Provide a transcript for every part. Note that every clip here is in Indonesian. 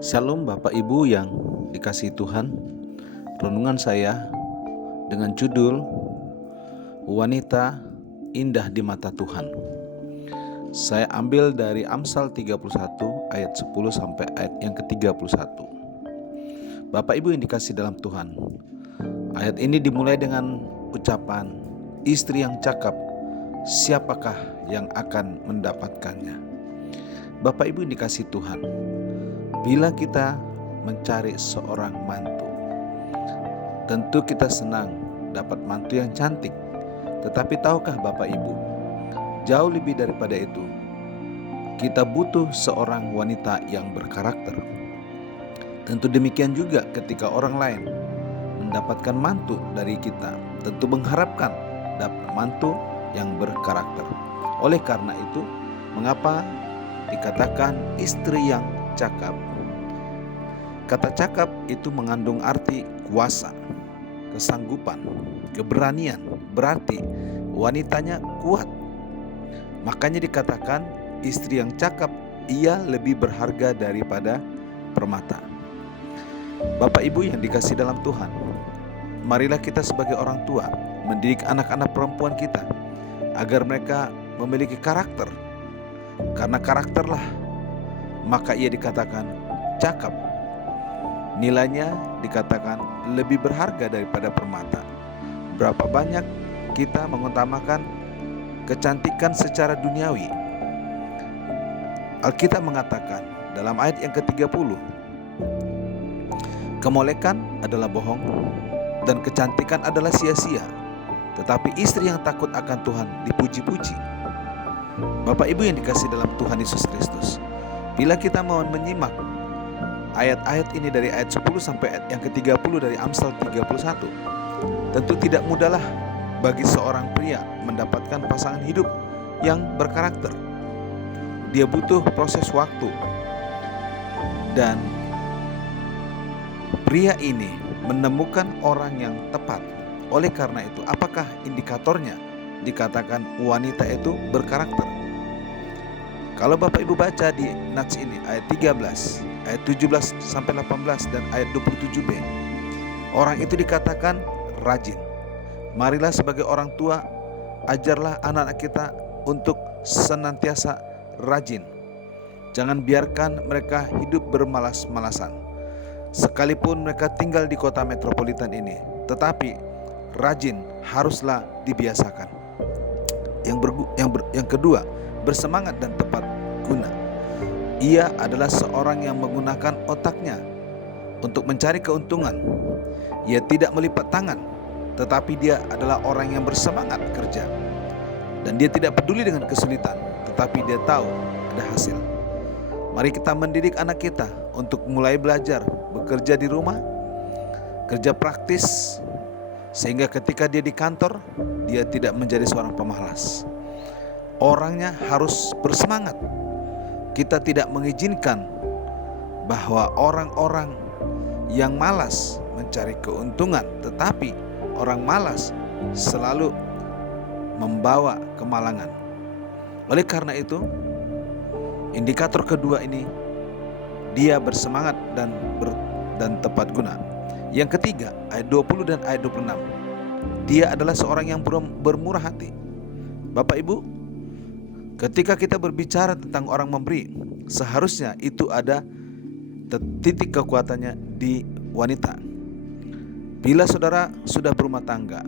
Shalom Bapak Ibu yang dikasihi Tuhan. Renungan saya dengan judul Wanita Indah di Mata Tuhan. Saya ambil dari Amsal 31 ayat 10 sampai ayat yang ke-31. Bapak Ibu yang dikasihi dalam Tuhan, ayat ini dimulai dengan ucapan, istri yang cakap, siapakah yang akan mendapatkannya? Bapak Ibu yang dikasihi Tuhan, bila kita mencari seorang mantu, tentu kita senang dapat mantu yang cantik. Tetapi tahukah Bapak Ibu, jauh lebih daripada itu, kita butuh seorang wanita yang berkarakter. Tentu demikian juga ketika orang lain mendapatkan mantu dari kita, tentu mengharapkan dapat mantu yang berkarakter. Oleh karena itu, mengapa dikatakan istri yang cakap? Kata cakap itu mengandung arti kuasa, kesanggupan, keberanian, berarti wanitanya kuat. Makanya dikatakan istri yang cakap ia lebih berharga daripada permata. Bapak Ibu yang dikasihi dalam Tuhan, marilah kita sebagai orang tua mendidik anak-anak perempuan kita agar mereka memiliki karakter. Karena karakterlah maka ia dikatakan cakap. Nilainya dikatakan lebih berharga daripada permata. Berapa banyak kita mengutamakan kecantikan secara duniawi. Alkitab mengatakan dalam ayat yang ke-30, kemolekan adalah bohong dan kecantikan adalah sia-sia, tetapi istri yang takut akan Tuhan dipuji-puji. Bapak Ibu yang dikasihi dalam Tuhan Yesus Kristus, bila kita mau menyimak ayat-ayat ini dari ayat 10 sampai ayat yang ke-30 dari Amsal 31, tentu tidak mudahlah bagi seorang pria mendapatkan pasangan hidup yang berkarakter. Dia butuh proses waktu, dan pria ini menemukan orang yang tepat. Oleh karena itu, apakah indikatornya dikatakan wanita itu berkarakter? Kalau Bapak Ibu baca di nats ini ayat 13, ayat 17 sampai 18 dan ayat 27b, orang itu dikatakan rajin. Marilah sebagai orang tua ajarlah anak-anak kita untuk senantiasa rajin. Jangan biarkan mereka hidup bermalas-malasan. Sekalipun mereka tinggal di kota metropolitan ini, tetapi rajin haruslah dibiasakan. Yang kedua, bersemangat dan tepat guna. Ia adalah seorang yang menggunakan otaknya untuk mencari keuntungan. Ia tidak melipat tangan, tetapi dia adalah orang yang bersemangat kerja. Dan dia tidak peduli dengan kesulitan, tetapi dia tahu ada hasil. Mari kita mendidik anak kita untuk mulai belajar bekerja di rumah, kerja praktis, sehingga ketika dia di kantor, dia tidak menjadi seorang pemalas. Orangnya harus bersemangat. Kita tidak mengizinkan bahwa orang-orang yang malas mencari keuntungan, tetapi orang malas selalu membawa kemalangan. Oleh karena itu, indikator kedua ini, dia bersemangat dan tepat guna. Yang ketiga, ayat 20 dan ayat 26, dia adalah seorang yang bermurah hati. Bapak Ibu, ketika kita berbicara tentang orang memberi, seharusnya itu ada titik kekuatannya di wanita. Bila saudara sudah berumah tangga,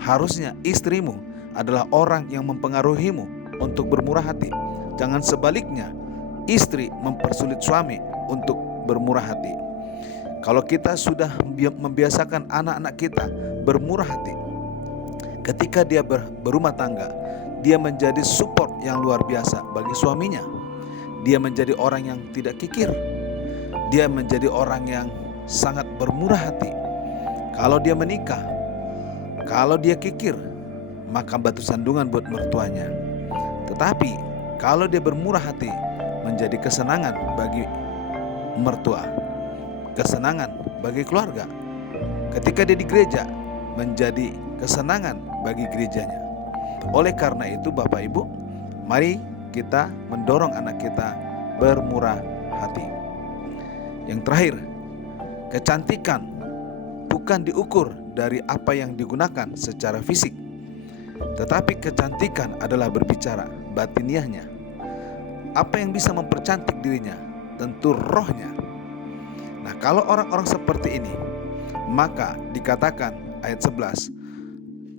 harusnya istrimu adalah orang yang mempengaruhimu untuk bermurah hati. Jangan sebaliknya, istri mempersulit suami untuk bermurah hati. Kalau kita sudah membiasakan anak-anak kita bermurah hati, ketika dia berumah tangga, dia menjadi support yang luar biasa bagi suaminya. Dia menjadi orang yang tidak kikir. Dia menjadi orang yang sangat bermurah hati. Kalau dia menikah, kalau dia kikir, maka batu sandungan buat mertuanya. Tetapi kalau dia bermurah hati, menjadi kesenangan bagi mertua, kesenangan bagi keluarga. Ketika dia di gereja, menjadi kesenangan bagi gerejanya. Oleh karena itu Bapak Ibu, mari kita mendorong anak kita bermurah hati. Yang terakhir, kecantikan bukan diukur dari apa yang digunakan secara fisik, tetapi kecantikan adalah berbicara batiniahnya. Apa yang bisa mempercantik dirinya? Tentu rohnya. Nah, kalau orang-orang seperti ini, maka dikatakan ayat 11,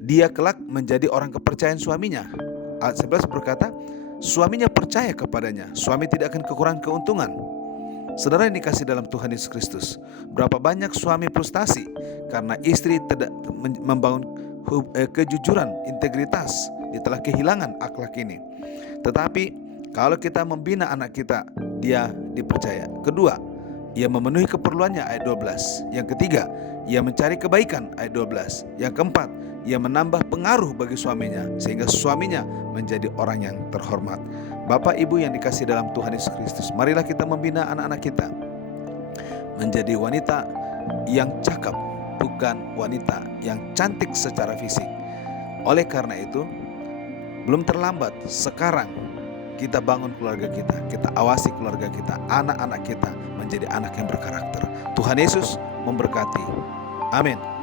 dia kelak menjadi orang kepercayaan suaminya. Ayat 11 berkata, suaminya percaya kepadanya, suami tidak akan kekurangan keuntungan. Saudara yang dikasih dalam Tuhan Yesus Kristus, berapa banyak suami frustasi karena istri tidak membangun kejujuran, integritas, dia telah kehilangan akhlak ini. Tetapi kalau kita membina anak kita, dia dipercaya. Kedua, ia memenuhi keperluannya, ayat 12. Yang ketiga, ia mencari kebaikan, ayat 12. Yang keempat, ia menambah pengaruh bagi suaminya, sehingga suaminya menjadi orang yang terhormat. Bapak Ibu yang dikasih dalam Tuhan Yesus Kristus, marilah kita membina anak-anak kita menjadi wanita yang cakep, bukan wanita yang cantik secara fisik. Oleh karena itu, belum terlambat sekarang kita bangun keluarga kita awasi keluarga kita, anak-anak kita menjadi anak yang berkarakter. Tuhan Yesus memberkati. Amin.